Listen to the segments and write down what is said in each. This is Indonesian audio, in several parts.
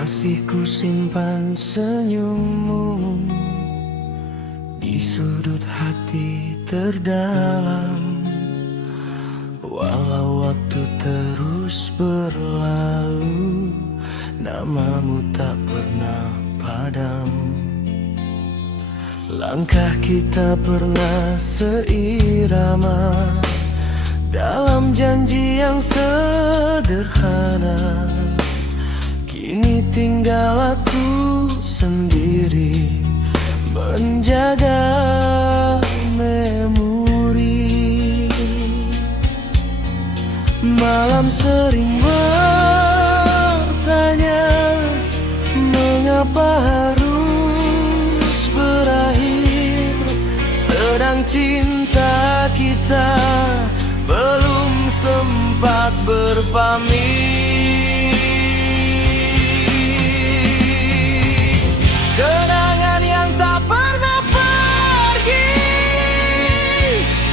Masih ku simpan senyummu di sudut hati terdalam. Walau waktu terus berlalu, namamu tak pernah padam. Langkah kita pernah seirama dalam janji yang sederhana. Kini tinggal aku sendiri menjaga memori. Malam sering bertanya, mengapa harus berakhir, sedang cinta kita belum sempat berpamit. Kenangan yang tak pernah pergi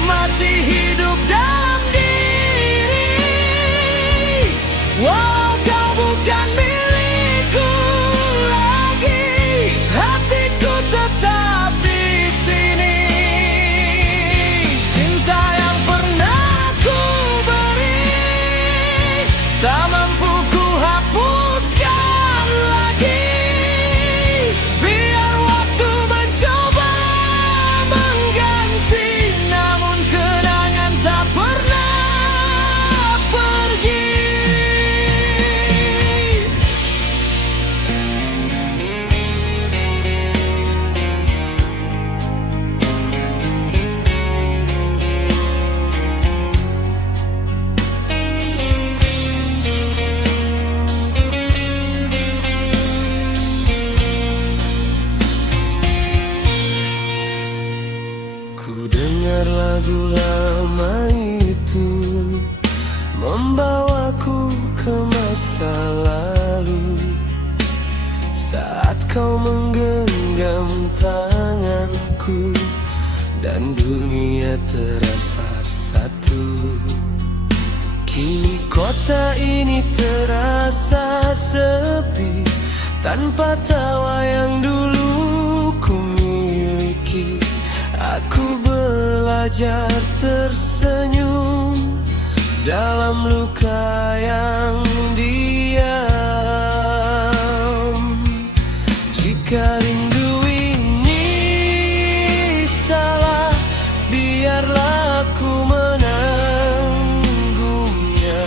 masih hidup dalam diri. Wow, kau bukan milikku lagi, hatiku tetap di sini. Cinta yang pernah ku beri tak mampu ku hapuskan lagi. Biar waktu mencoba mengganti, namun kenangan tak pernah pergi. Ku dengar lagu lama itu membawaku ke masa lalu, saat kau menggenggam tanganku dan dunia terasa satu. Kini kota ini terasa sepi, tanpa tawa yang dulu ku miliki. Aku belajar tersenyum dalam luka yang diam. Jika rindu ini salah, biarlah aku menanggungnya.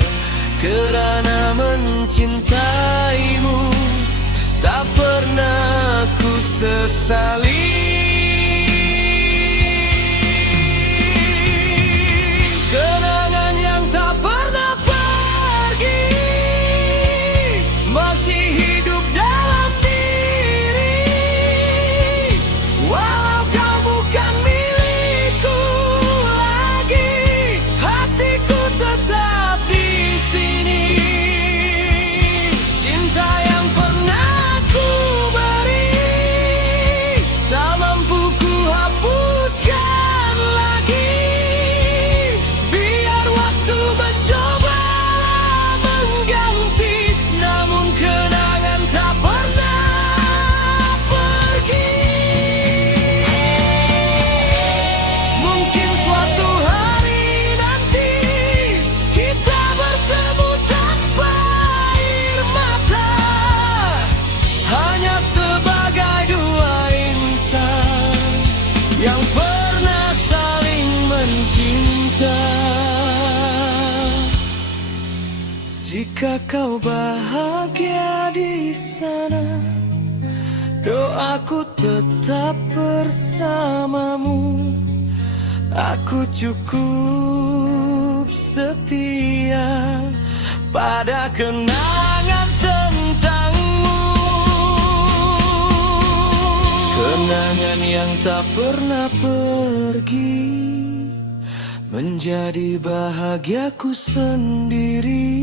Kerana mencintaimu tak pernah ku sesali. Kenangan yang tak pernah pergi masih hidup dalam diri. Walau kau bukan milikku lagi, hatiku tetap di sini. Cinta yang pernah ku beri tak mampu ku hapuskan lagi. Biar waktu mencoba mengganti, namun kenangan tak pernah pergi. Mungkin suatu hari nanti kita bertemu tanpa air mata, hanya sebagai dua insan yang pernah saling mencinta. Jika kau bahagia di sana, doaku tetap bersamamu. Aku cukup setia pada kenangan tentangmu. Kenangan yang tak pernah pergi menjadi bahagiaku sendiri.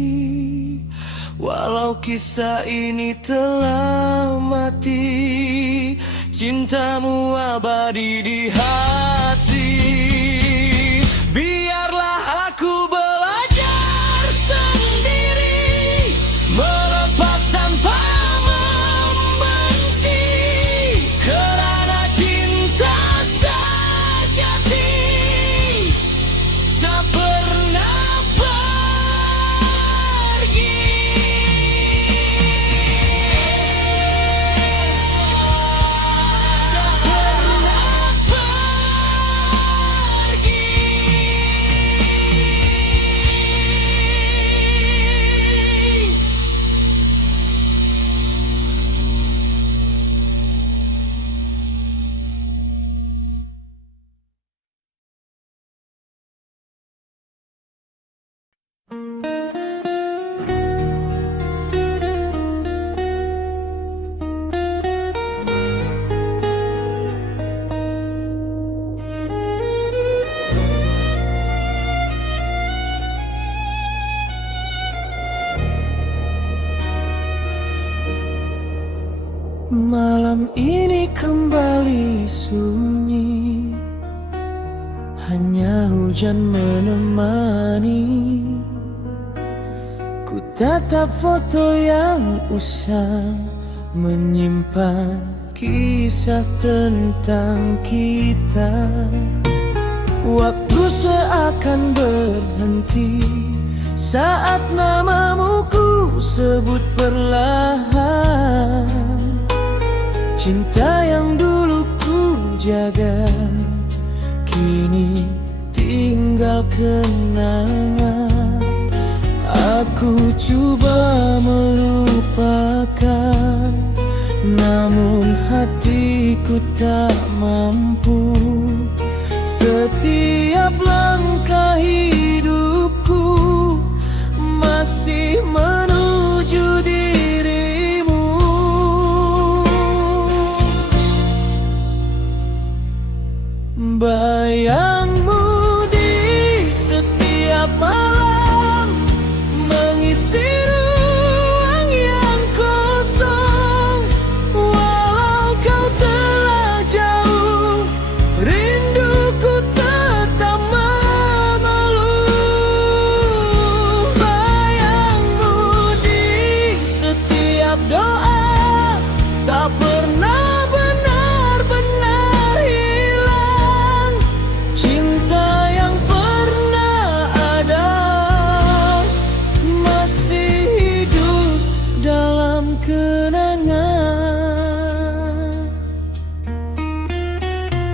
Walau kisah ini telah mati, cintamu abadi di hati. Biarlah aku belajar sendiri, melepas tanpa Malam ini kembali sunyi, hanya hujan menemani. Ku tatap foto yang usang, menyimpan kisah tentang kita. Waktu seakan berhenti saat namamu ku sebut perlahan. Cinta yang dulu ku jaga kini tinggal kenangan. Aku coba melupakan, namun hatiku tak mampu. Setiap langkah hidupku masih menuju dirimu. Bayangmu di setiap malam mengisi ruang yang kosong. Walau kau telah jauh, rinduku tetap memeluk. Bayangmu di setiap doa, tak pernah benar-benar hilang. Cinta yang pernah ada masih hidup dalam kenangan.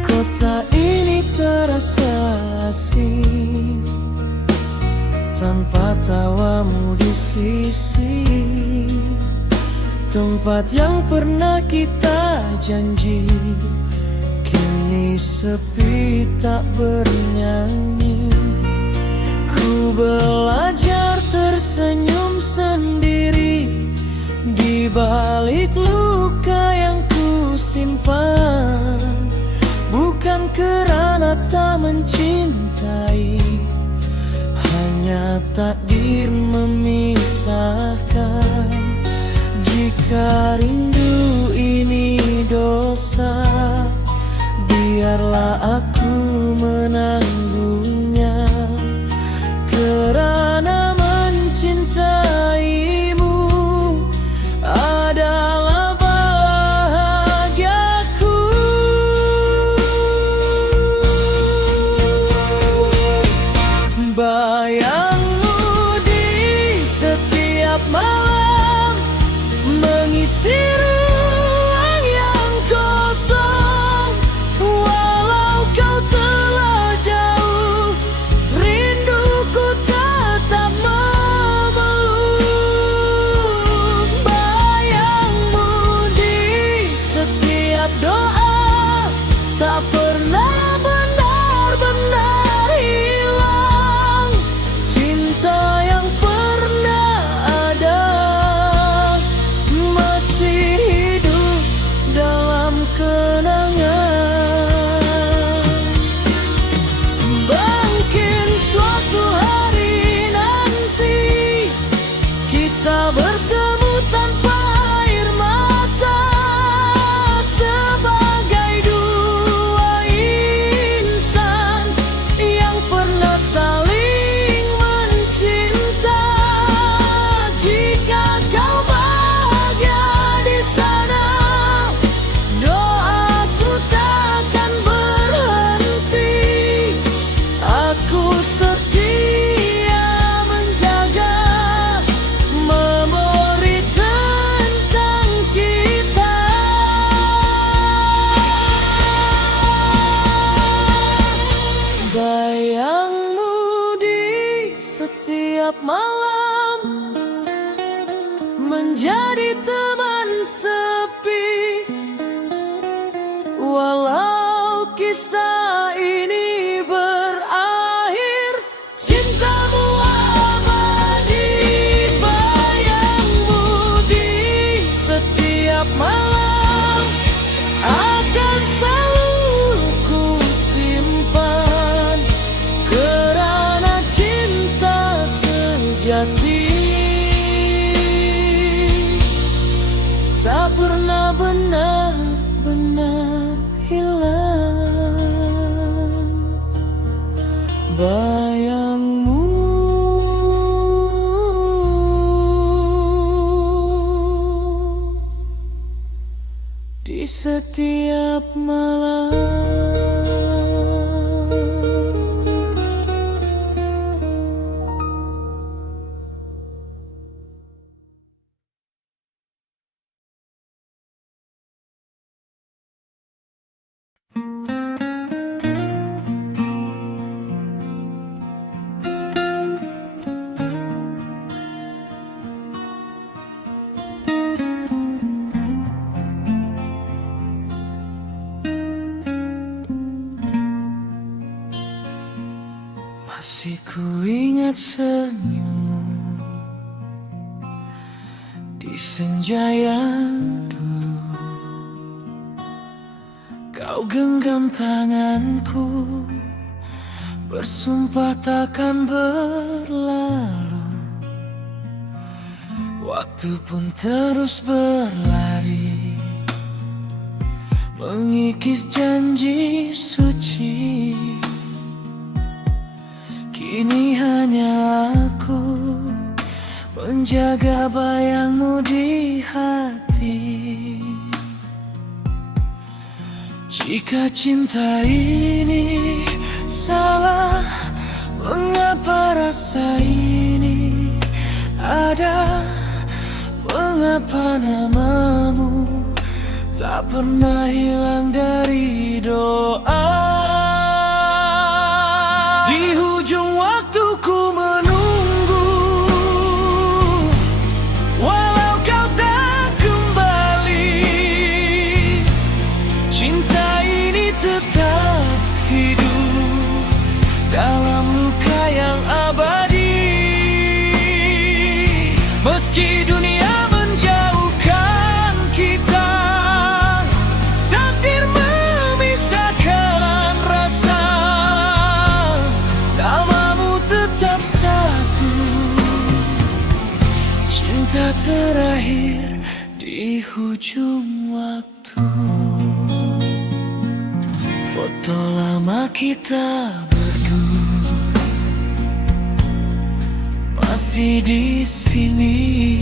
Kota ini terasa asing tanpa tawamu di sisi. Tempat yang pernah kita janji kini sepi tak bernyanyi. Ku belajar tersenyum sendiri di balik luka yang ku simpan. Bukan karena tak mencintai, hanya takdir memisahkan. Jika rindu ini dosa, biarlah aku menanggungnya. Kerana mencintaimu adalah bahagiaku. Bayangmu di setiap malam mengisi ruang yang kosong. Walau kau telah jauh, rinduku tetap memeluk. Bayangmu di setiap doa, tak pernah benar-benar hilang. Cinta yang pernah ada masih hidup dalam kenangan. Mungkin suatu hari nanti kita bertemu tanpa air mata, sebagai dua insan yang pernah saling mencinta. Jika kau bahagia di sana, doaku takkan berhenti. Aku setia menjaga memori tentang kita. Bayangmu di setiap malam menjadi teman sepi. Walau kisah ini berakhir, cintamu abadi. Bayangmu di setiap malam akan selalu ku simpan. Kerana cinta sejati bayangmu di setiap malam. Masih ku ingat senyummu di senja yang dulu. Kau genggam tanganku, bersumpah takkan berlalu. Waktu pun terus berlari, mengikis janji suci. Kini hanya aku menjaga bayangmu di hati. Jika cinta ini salah, mengapa rasa ini ada? Mengapa namamu tak pernah hilang dari doa? Di ujung waktu ku menunggu, walau kau tak kembali. Cinta ini tetap hidup dalam luka yang abadi. Meski dunia menjauhkan kita, takdir memisahkan rasa. Namamu tetap satu, cinta terakhir di ujung waktu. Foto lama kita berdua masih di sini,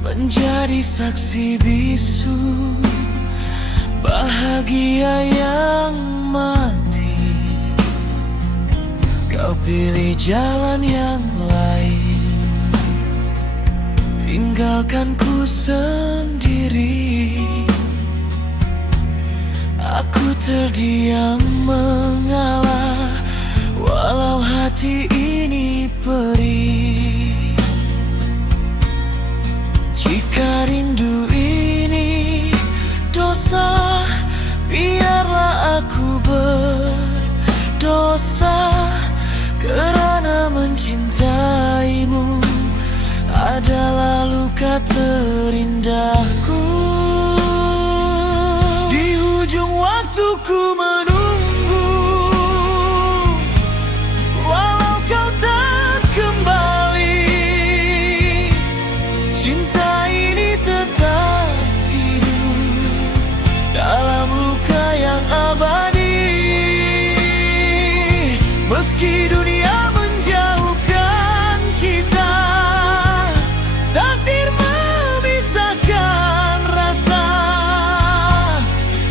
menjadi saksi bisu bahagia yang mati. Kau pilih jalan yang lain, tinggalkan ku sendiri. Aku terdiam mengalah, walau hati ini perih. Jika rindu ini dosa, biarlah aku berdosa. Kerana mencintaimu adalah luka terindahku. Di ujung waktu ku menunggu, walau kau tak kembali. Cinta ini tetap hidup dalam luka yang abadi. Meski dunia menjauhkan kita, takdir memisahkan rasa.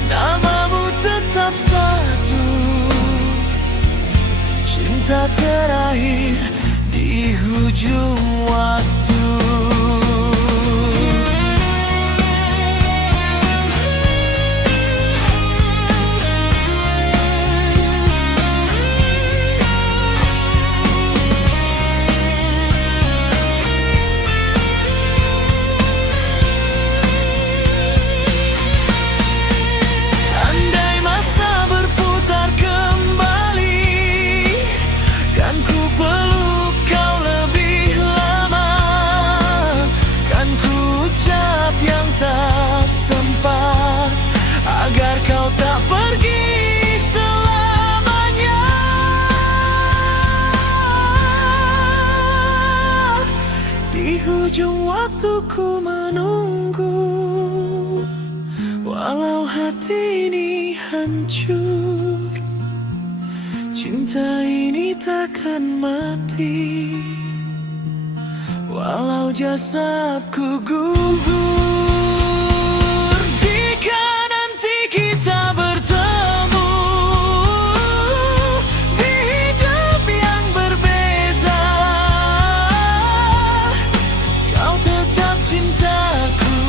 Namamu tetap satu, cinta terakhir di ujung waktu. Andai masa berputar kembali, kan ku peluk kau lebih lama. Kan ku ucap yang tak sempat, agar kau tak pergi selamanya. Di ujung waktu ku menunggu, walau hati ini hancur. cinta ini takkan mati walau jasadku gugur. Jika nanti kita bertemu di hidup yang berbeza, kau tetap cintaku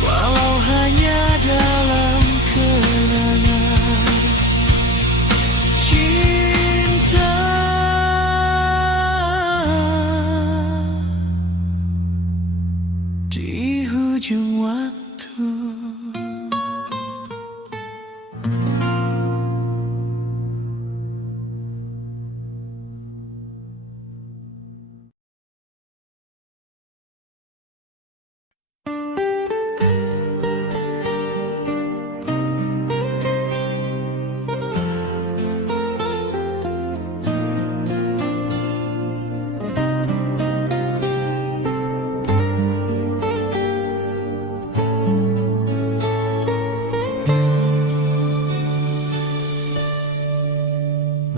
walau hanya dalam kenangan. Cinta di hujung waktu.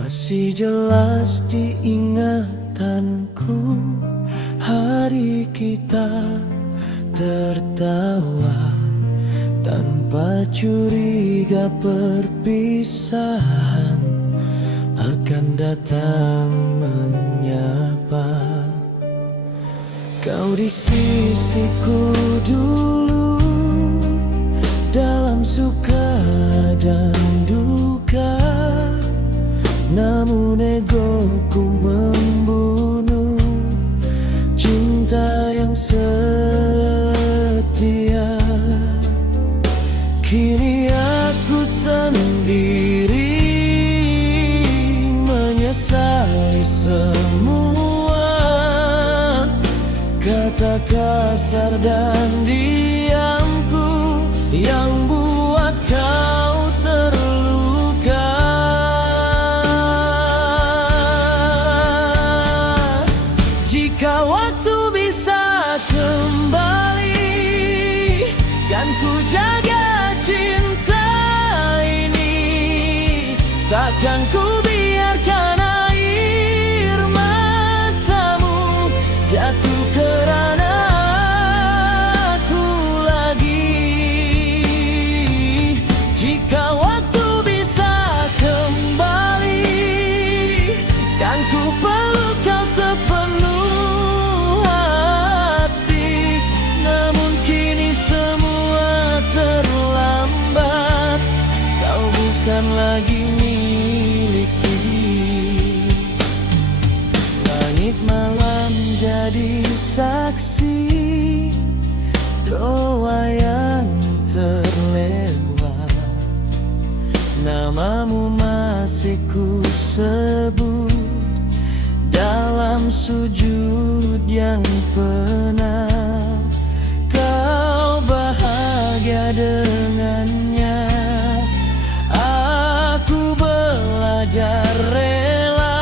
Masih jelas di ingatanku hari kita tertawa tanpa curiga. Perpisahan akan datang menyapa. Kau di sisiku dulu dalam suka dan duka, namun egoku membunuh cinta yang setia. Kini aku sendiri menyesali semua kata kasar dan diamku yang buat kau terluka. Jika waktu bisa kembali, kan ku jaga cinta ini. Takkan ku biarkan air matamu jatuh kerana aku lagi. Jika waktu bisa kembali, kan ku peluk kau sepenuh hati. Namun kini semua terlambat, kau bukan lagi milikku. Langit malam jadi saksi doa yang terlewat. Namamu masih ku sebut dalam sujud yang pernah kau bahagia dengannya. Aku belajar rela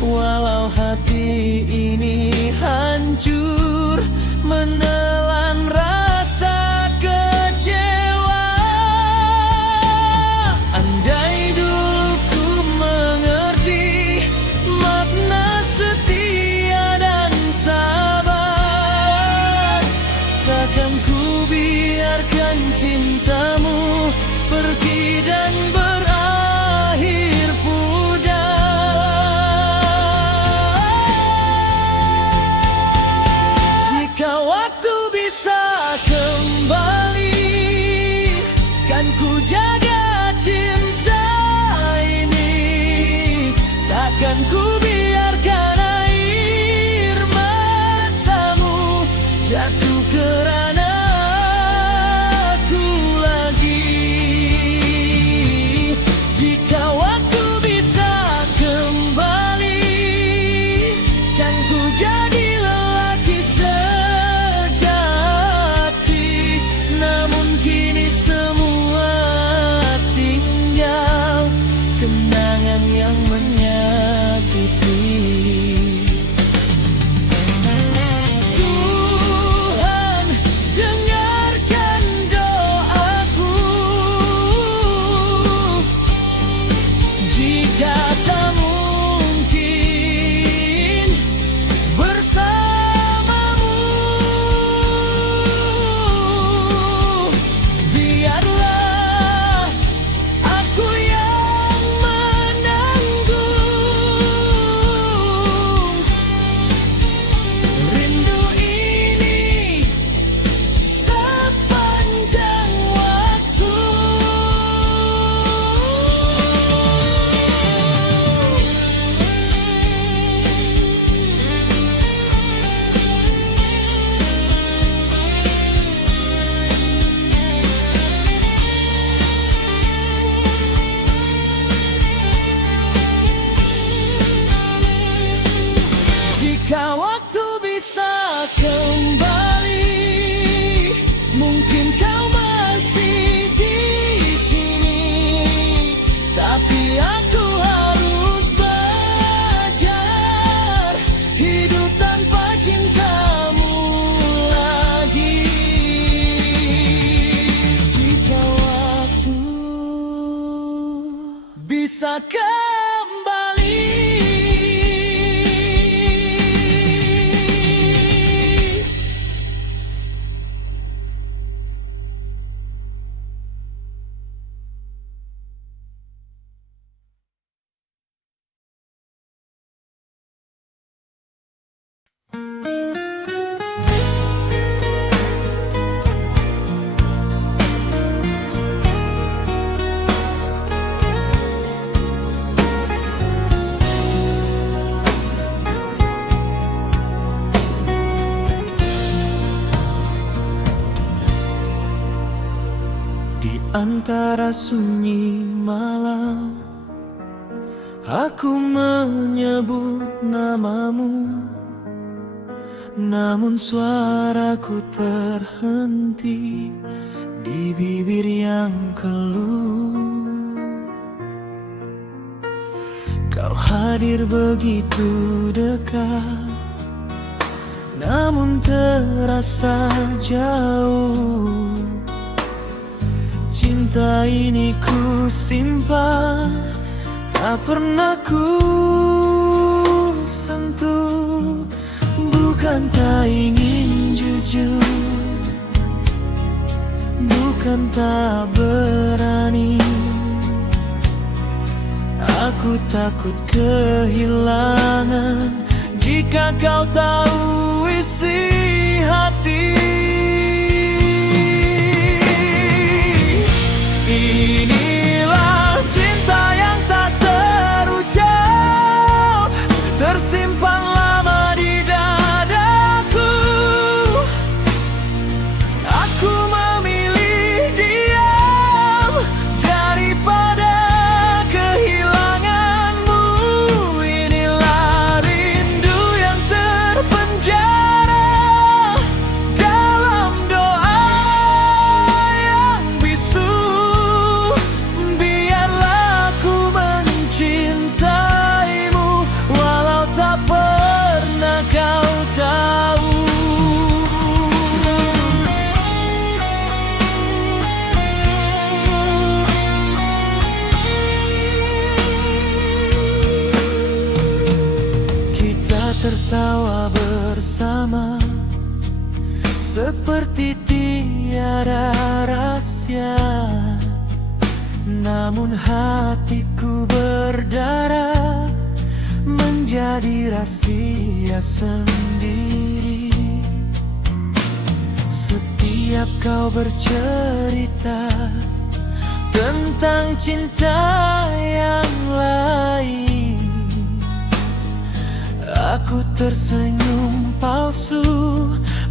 walau hati ini hancur, menelan rasa kecewa. Andai dulu ku mengerti makna setia dan sabar, takkan ku biarkan cintamu pergi dan berakhir pudar. Jika waktu bisa kembali, kan ku jaga cinta ini. Takkan ku biarkan air matamu jatuh kerana aku lagi. bisa kembali. Di antara sunyi malam, aku menyebut namamu, namun suaraku terhenti di bibir yang keluh. Kau hadir begitu dekat, namun terasa jauh. Cinta ini ku simpan, tak pernah ku sentuh. Bukan tak ingin jujur, bukan tak berani. Aku takut kehilangan jika kau tahu isi hati. Inilah cinta yang tak terucap, tersimpan lama di dadaku. Aku memilih diam daripada kehilanganmu. Inilah rindu yang terpenjara dalam doa yang bisu. Biarlah ku mencintaimu walau tak pernah kau tahu. Kita tertawa bersama seperti tiada rahasia, namun hatiku berdarah menjadi rahasia sendiri. Setiap kau bercerita tentang cinta yang lain, aku tersenyum palsu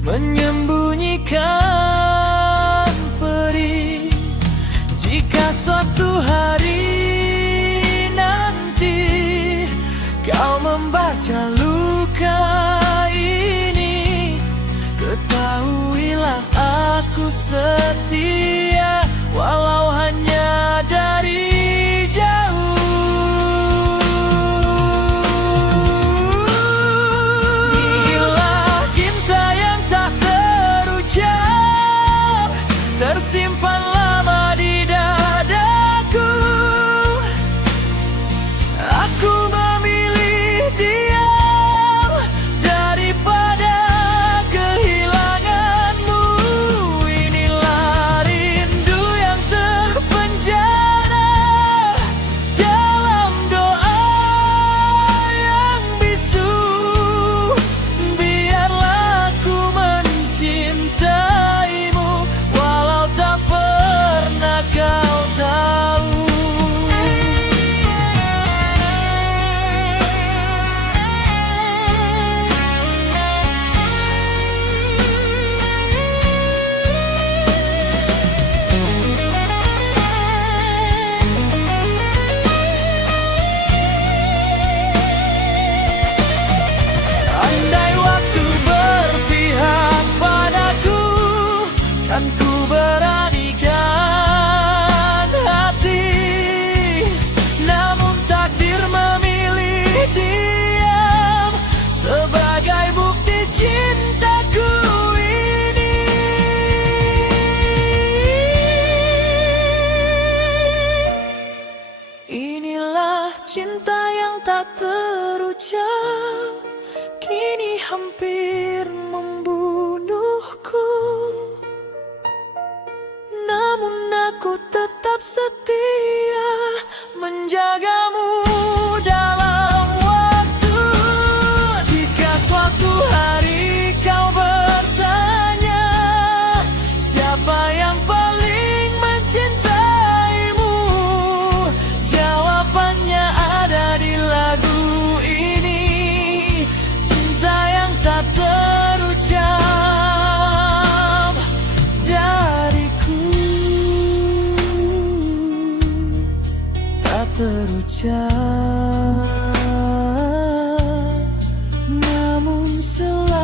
menyembunyikan perih. Jika suatu hari nanti kau membaca luka ini, ketahuilah aku setia walau hanya dari jauh. Inilah cinta yang tak terucap, tersimpan lama di dadaku. Aku memilih diam daripada kehilanganmu. Inilah rindu yang terpendam hampir membunuhku, namun aku tetap setia menjagamu dalam waktu. Jika suatu hari kau bertanya siapa yang paling mencintaimu, jawabannya ada di lagu ini. Cinta yang tak terucap dariku, tak terucap, namun selamanya.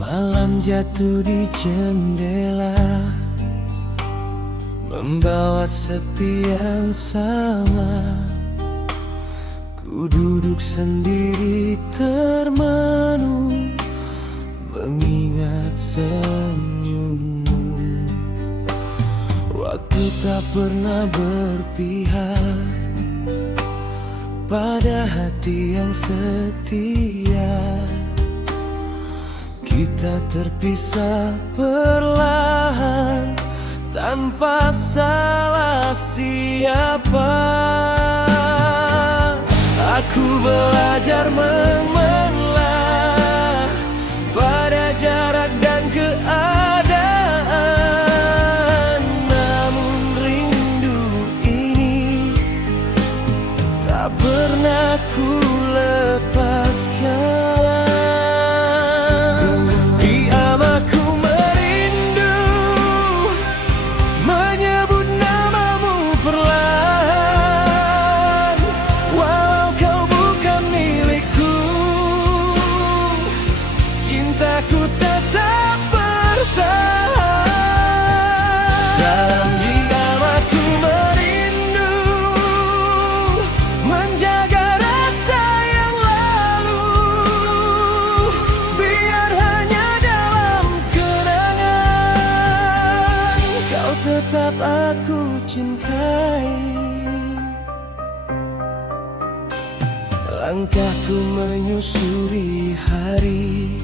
Malam jatuh di jendela, membawa sepi yang sama. Ku duduk sendiri termenung, mengingat senyummu. Waktu tak pernah berpihak pada hati yang setia. Kita terpisah perlahan tanpa salah siapa. Aku belajar mengalah pada jarak dan keadaan, namun rindu ini tak pernah ku lepaskan. Cintaku tetap bertahan. Dalam diam aku merindu, menjaga rasa yang lalu, biar hanya dalam kenangan kau tetap aku cintai. Langkahku menyusuri hari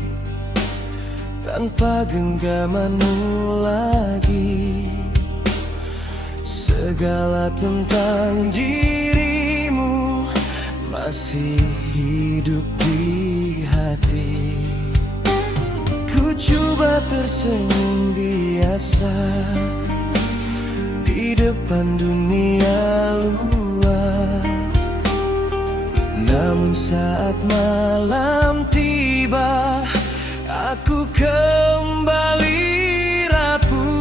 tanpa genggamanmu lagi. Segala tentang dirimu masih hidup di hati. Ku coba tersenyum biasa di depan dunia luar, namun saat malam tiba aku kembali rapuh.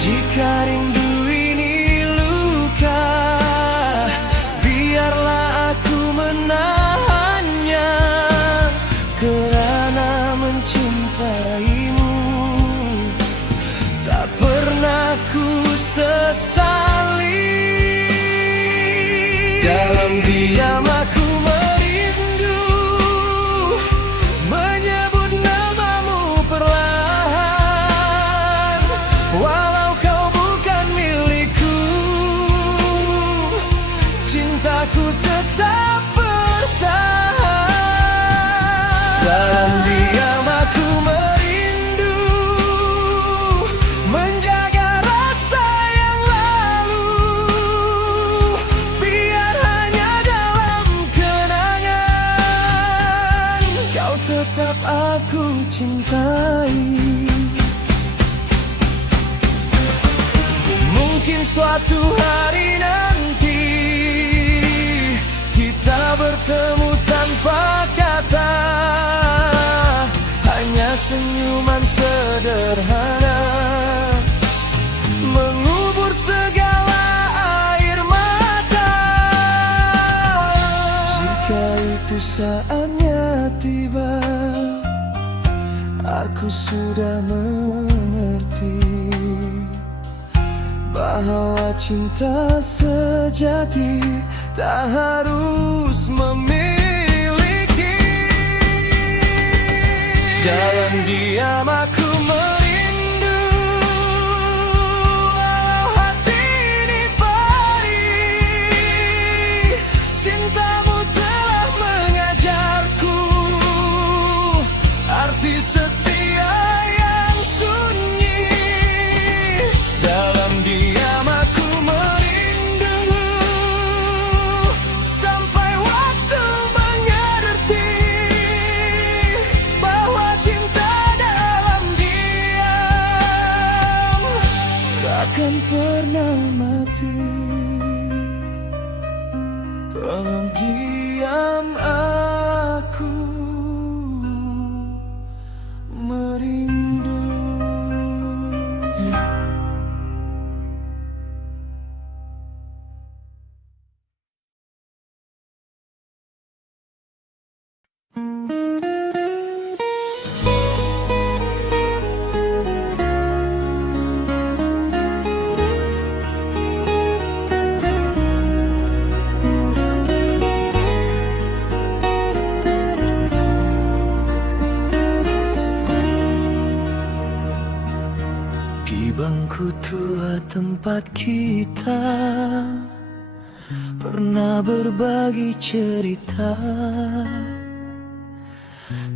Jika rindu ini luka, biarlah aku menahannya, kerana mencintaimu tak pernah ku sesali. Dalam diam aku merindu, menyebut namamu perlahan, walau kau bukan milikku. Cintaku tetap bertahan. Dalam diam aku merindu, menjaga rasa yang lalu, biar hanya dalam kenangan kau tetap aku cintai. Mungkin suatu hari nanti kita bertemu tanpa kata, hanya senyuman sederhana mengubur segala air mata. Jika itu saatnya tiba, aku sudah mengerti bahwa cinta sejati tak harus memiliki. Dalam diam aku merindu, walau hati ini perih. Cintamu telah mengajarku arti setia yang sunyi. Dalam diam aku merindu sampai waktu mengerti bahwa cinta dalam diam takkan pernah mati. Dalam diam aku merindu. Di bangku tua tempat kita pernah berbagi cerita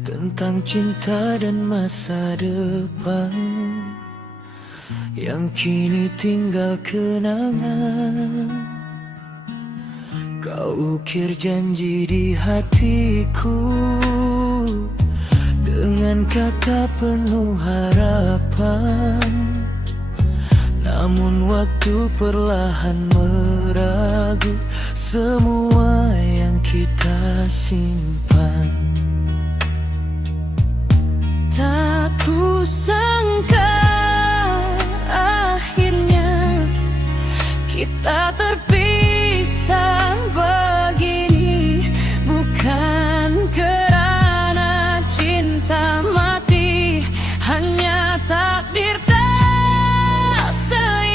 tentang cinta dan masa depan yang kini tinggal kenangan. Kau ukir janji di hatiku dengan kata penuh harapan. Namun waktu perlahan meragu semua yang kita simpan. Tak kusangka akhirnya kita terpisah begini. Bukan kerana cinta mati, hanya takdir tak seiring.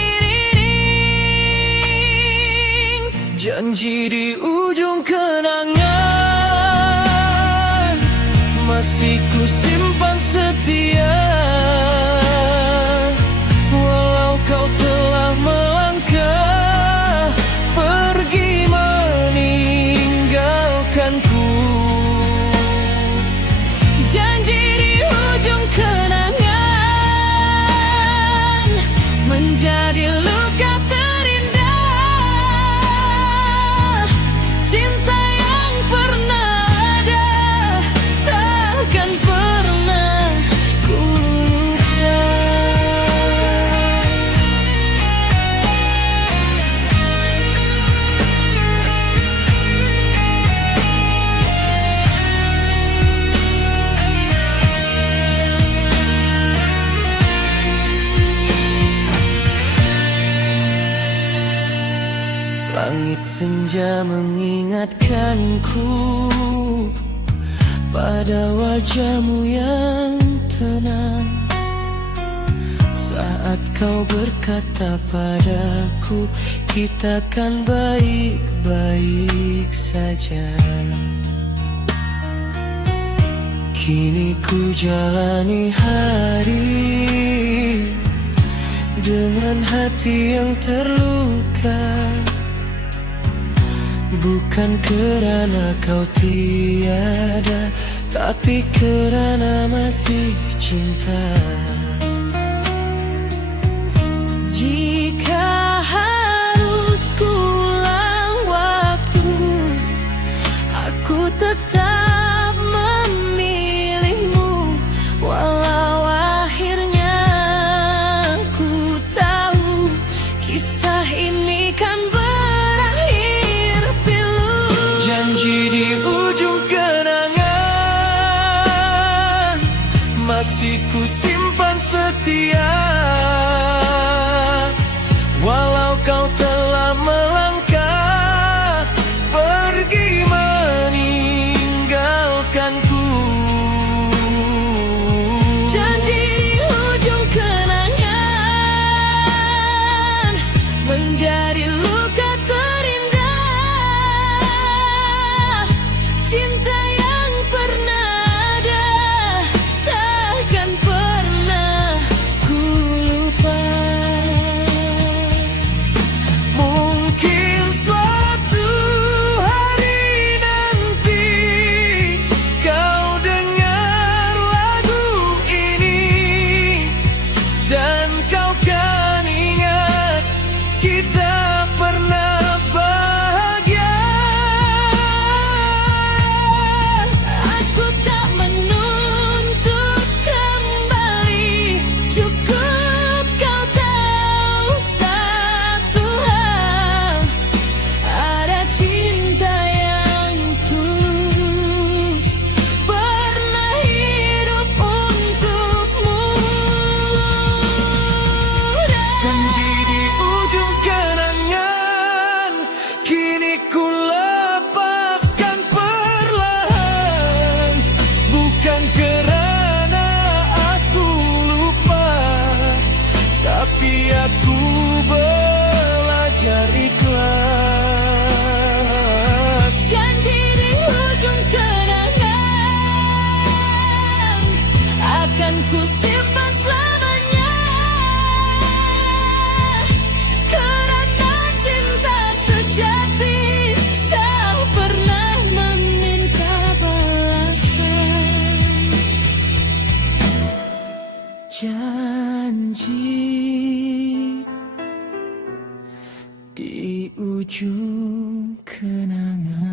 Janji di ujung kenangan masih ku simpan setia, walau kau telah melangkah pergi meninggalkanku. Janji di ujung kenangan menjadi luka terindah. Cinta yang pernah ada takkan pernah ku lupa. Langit senja mengingatkanku pada wajahmu yang tenang saat kau berkata padaku kita kan baik-baik saja. Kini ku jalani hari dengan hati yang terluka. Bukan kerana kau tiada, tapi kerana masih cinta. Jika harus kuulang waktu, aku tetap memilihmu. Walau akhirnya ku tahu kisah ini kan berakhir pilu. Janji di ujung kenangan masih ku simpan setia, walau kau telah melangkah pergi meninggalkanku. Janji kenangan.